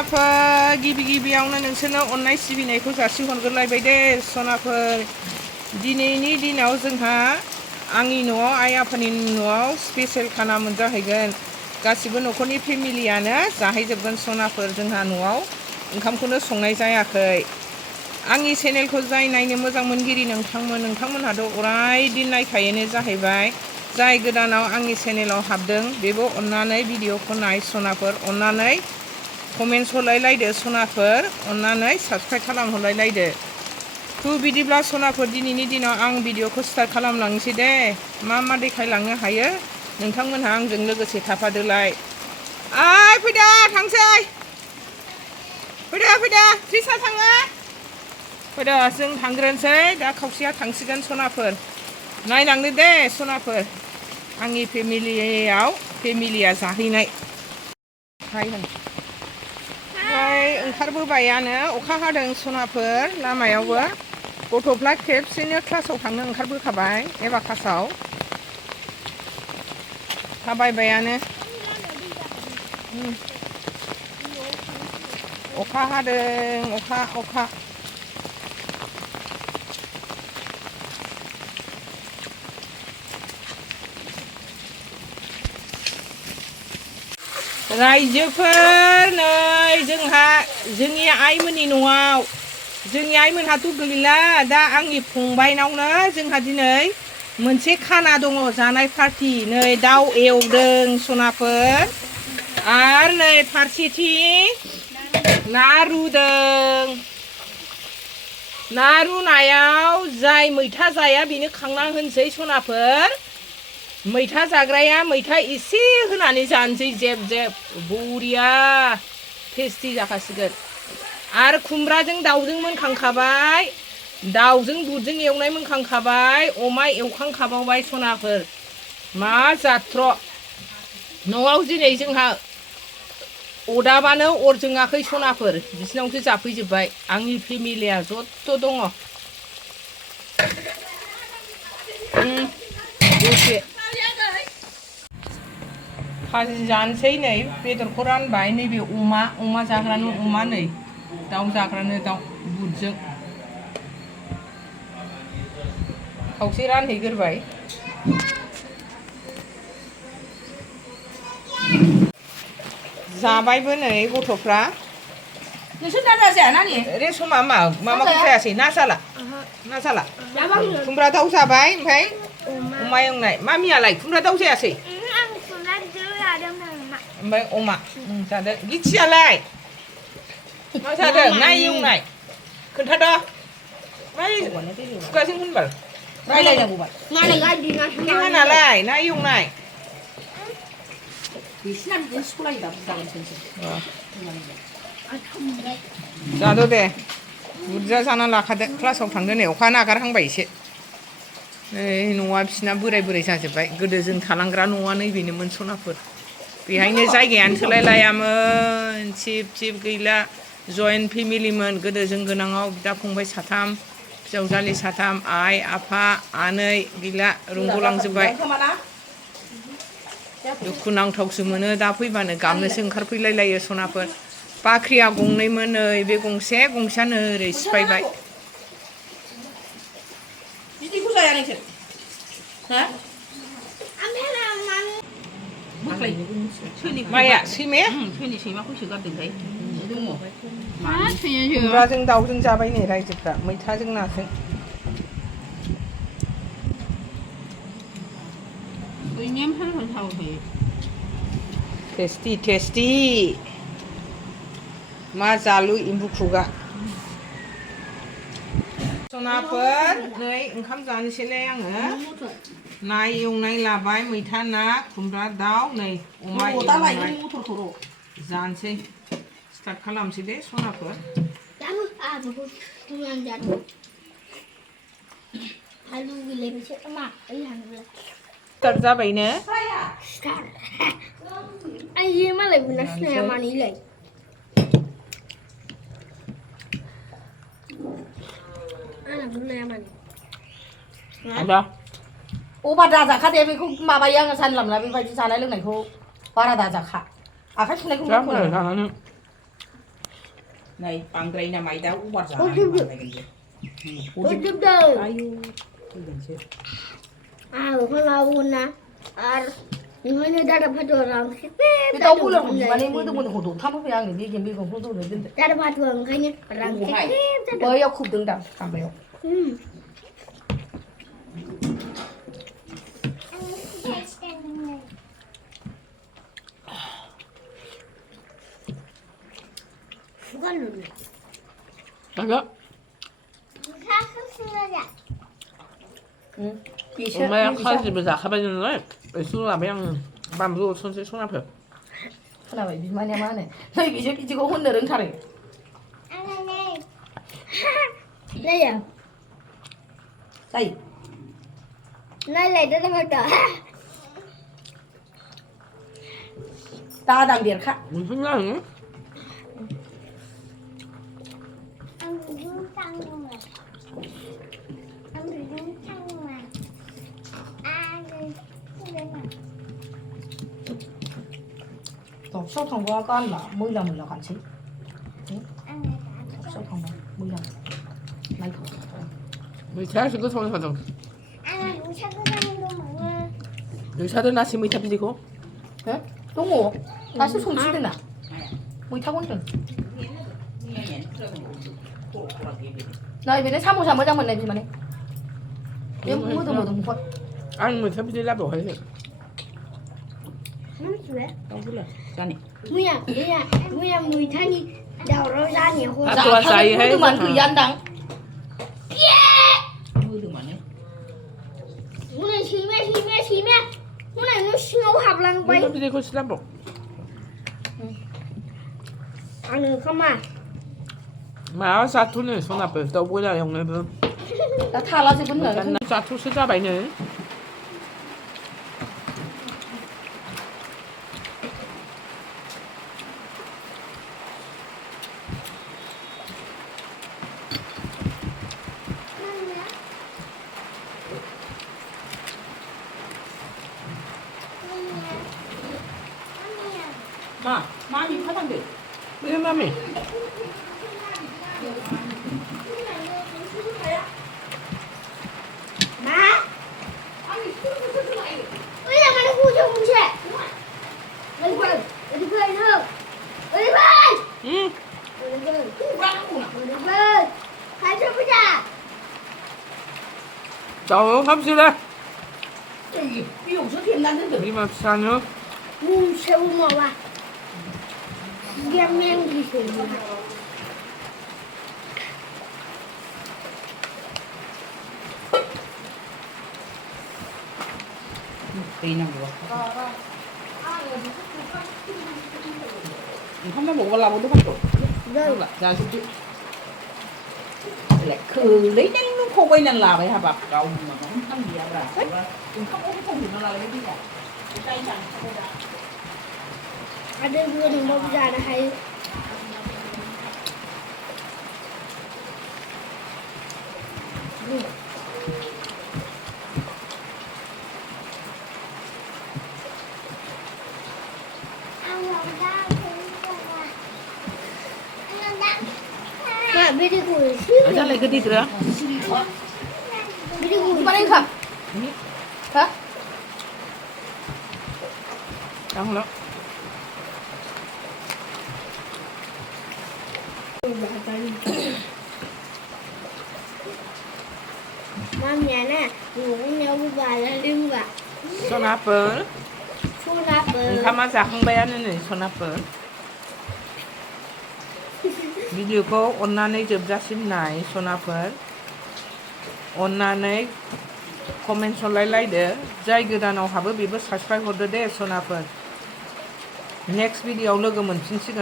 सनाफोर गिबियावनो नोंसोरनो अननाय सिबिनायखौ जासिहरग्रोलायबाय दे सनाफोर। दिनैनि दिनाव जोंहा आंनि न'आव आइ आफानि न'आव स्पेशल खाना मोनजाहैगोन। गासिबो न'खरनि फेमिलियानो जाहैजोबगोन सनाफोर। जोंहा न'आव ओंखामखौनो संनाय जायाखै। आंनि चेनेलखौ जाय नायनो मोजां मोनगिरि नोंथांमोनहाथ' अराय दिन नायखायोनो जाहैबाय। जाय गोदानाव आंनि चेनेलाव हाबदों बेबो अननानै भिडिअखौ नाय सनाफोर। अननानै कमेन्ट्स हरलायलायदो सनाफोर। अननानै साबस्क्राइब खालामहरलायलायदो। बिदिब्ला सनाफोर दिनैनि दिनाव आं भिडिअखौ स्टार्ट खालामलांनोसै दे। मा देखायलांनो हायो नोंथांमोनहा आंजों लोगोसे थाफादोलाय। फैदा थांसै। फैदा ट्रिसा थाङो। फैदा जों थांग्रोनोसै दा खावसेया थांसिगोन सनाफोर। नायलांदो दे सनाफोर आंनि फेमिलिया जाहैनाय। ओमफ्राय ओंखारबोबायानो अखा हादों सनाफोर लामायावबो। गथ'फ्रा खेबसेनो क्लासाव थांनो ओंखारबोखाबाय एबाकासाव थाबायबायानो। अखा हादों अखा। रायजोफोर नै जोंनि आइमोननि न'आव। जोंनि आइमोनहाथ' गैला दा आंनि फंबायनावनो जोंहा दिनै मोनसे खाना दङ जानाय पार्टि। नै दाउ एवदों सनाफोर आरो नै फारसेथिं ना रुदों। ना रुनायाव जाय मैथा जाया बेनो खांना होनोसै सनाफोर। मैथा जाग्राया मैथा एसे होनानै जानोसै जेब बरिया टेस्टि जाखासिगोन। आरो खुमब्राजों दाउजों मोनखांखाबाय। दाउजों बुदजों एवनाय मोनखांखाबाय। अमा एवखांखाबावबाय सनाफोर। मा जाथ्र' न'आव दिनै जोंहा अदाबानो अर जोङाखै सनाफोर। बिसिनावसो जाफैजोब्बाय आंनि फेमिलिया जथ' दङ। दसे खाजि जानोसै। नै बेदरखौ रानबाय। नैबे अमा जाग्रानो अमा, नै दाउ जाग्रानो दाउ बुदजों खावसे रानहैग्रोबाय। जाबायबो नै गथ'फ्रा। नोंसोर दादा जाया नानि? रेसमा माबाखौ जायासै ना जाला? खुमब्रा दाउ जाबाय ओमफ्राय अमा एवनाय। मामियालाय खुमब्रा दाउ जायासै? ओमफ्राय अमा जादों। गिथियालाय मा जादों? ना एवनाय खोन्थाद'। खुगाजों होनबाल रायलायनांगौबाल। नालाय ना एवनाय? बिसिना बिदिनो सलायो दा बुरजागोनसो। जादो दे बुरजा जाना लाखादो। क्लासाव थांदो नै अखा नागारहांबाय एसे। नै न'आ बिसिना बोराय जाजोब्बाय। गोदो जों थालांग्रा न'आ नैबेनोमोन सनाफोर। बेहायनो जायगायानो थोलाय लायामोन। थिब गैला। जयेन्ट फेमिलिमोन गोदो जों गोनाङाव। बिदा फंबाय 3, बिजावजालि 3, आइ आफा आनै गैला रुंग'लांजोब्बाय। दुखु नांथावसो मोनो दा फैबानो गाबनोसो ओंखारफैलायलायो सनाफोर। बाख्रिया गंनैमोन नै बे गंसेयानो ओरै सिफायबाय। बिदिखौ जाया नोंसोर? माया सैमाया? सोरनि सैमाखौसो गारदोंथाय? दङ। खुमब्राजों दाउजों जाबाय नै रायजोफ्रा मैथाजों नाजों। टेस्टि मा जालु एम्बु खुगा। सनाफोर नै ओंखाम जानोसैलाय आङो। ना एवनाय लाबाय मैथा ना खुमब्रा दाउ नै अमा एवनाय जानोसै। स्टार्ट खालामसै दे सनाफोर। स्टार्ट जाबायनो। अभार दाजाखा दे बेखौ माबायो आङो जानला मोनला बेबायदि जानाय लोंनायखौ बारा दाजाखा। आखाइ सुनायखौ Này, बांद्राय माइ दा अभार जानानै माबायगोन बे Hujub-dah. आयु फैगोनसो Kalau ini darah padu orang. Kita ulang mana muda hodo tamu yang ni dia yang hodo ni dia. Darah padu orang kayaknya orang. Boleh aku dendam sampai aku. Bukan dulu. Agak. 엄마야 카지부자 가봐주는 걸 수가 그냥 밤도 손질 손 앞에. Kenapa di mana? Nah, bisa juga honda dan tarik. Đây à? Đây. Đây là darah padu. Ta đang điện khác. 무슨 말이야? Tổ sâu thòng qua con là 10 lần mình là quản trí. Sâu thòng qua 10 lần. Này. 우리 대학생 그 손에 가자. Anh chắc có đang luôn mà. 여기 사들 나시 뭐 이타 비디고. Hả? Đúng ngủ. Ta sẽ xuống xuống nào. Mùi thác con chừng. Này, bên đây sao mới ra mình này gì mà này. Em mua từ một đồng phật. 아니 뭐 이타 비디 라고 해. Nó sủa. đâu có là ra này Mui à, mùi thanh đầu nó ra nhiều hơn. À, tôi xài hết. Mình cứ dân đắng. mưa từ mà này Mui này xí mẹ. Mui này nó ngấu học lần quay. 이타 비디고 시라고. Ăn được không à? 마 사투는 손 앞에 또 보자 영네도. Đã tha là gì vấn đề không? 사투 쓰자 바이네. má đi phát thằng được 왜 맘이? Má. Bây giờ mày nó vui cho không trẻ. Mày quên. Mày đi quên không? Mày đi quên. 응. Mày đi quên. Mày đi quên. Hãy cho bây giờ. 자, 합시다. Ví dụ số tiền đang đến được. 우리 맙시다. Sâu màu à. Gam men gì thế mà. tùy năng được không phải một là một đứa bắt Rồi. ra chút chứ lại khử lấy nhanh nó không quay nên là vậy hả bà đâu mà nó không ăn gì à bà đừng không có không thì nó là lấy cái gì cả tay chẳng không ra Ada gua nih mau bicara hai. Mak, beri gua sih. Aja lagi di kira. Beri gua. Mana ini kak? Hả? Đang lắm. Mam nhà nè, ngủ với nhau với bà là lưng bà. 손 앞을. Phun ra bờ. 가마자 항배하는 손 앞을. 비디오고 온라인에 접자심 나이 손 앞을. 온라인에 코멘 솔라이라이드. 자이 고다나व हाबो बेबो subscribe हरदो दे 손 앞을. Next video लोगो मोनफिनसिगोन